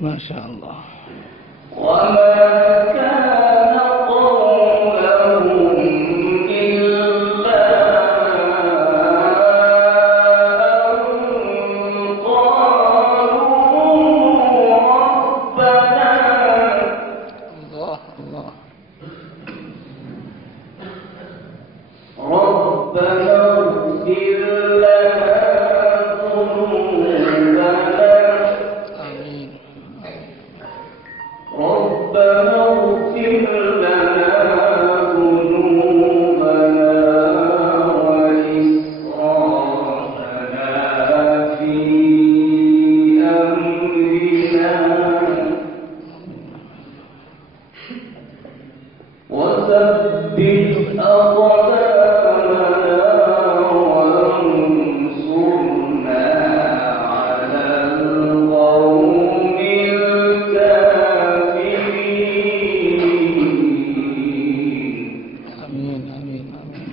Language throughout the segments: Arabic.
ما شاء الله. وما كان قولهم إلا أن قالوا ربنا الله الله ربنا اغفر لنا ذنوبنا آمين. ربنا اغفر لنا ذنوبنا وإسرافنا في أمرنا وثبت أقدامنا وانصرنا على القوم الكافرين. آمين آمين آمين.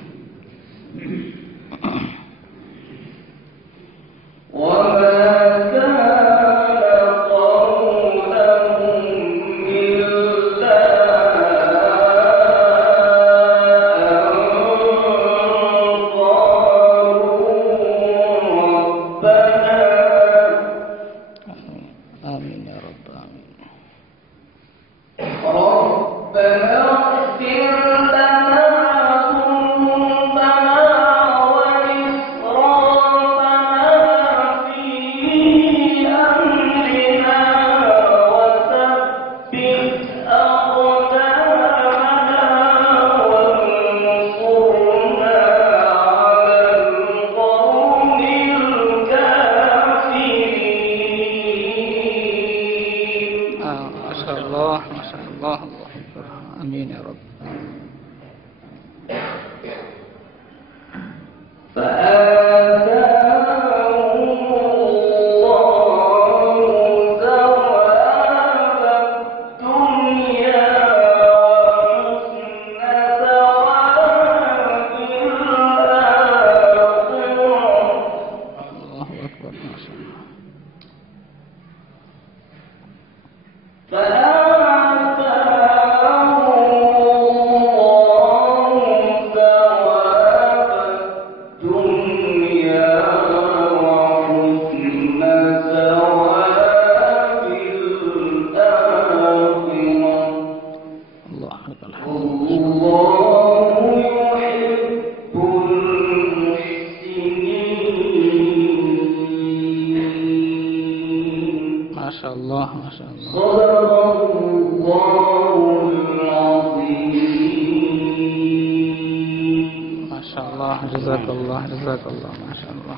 وما كان قولهم إلا أن قالوا ربنا آمين يا رب آمين. ربنا اغفر لنا ذنوبنا وإسرافنا في أمرنا وثبت أقدامنا وانصرنا على القوم الكافرين. ما شاء الله ما شاء الله. الله أكبر. آمين يا رب. فآتاهم الله ثواب الدنيا وحسن ثواب الآخرة. الله أكبر. ما شاء الله. فآتاهم الله ثواب الدنيا وحسن ثواب الآخرة. الله أكبر. الحمد لله. والله يحب المحسنين. ما شاء الله ما شاء الله. صدق الله العظيم. ما شاء الله. جزاك الله جزاك الله. ما شاء الله.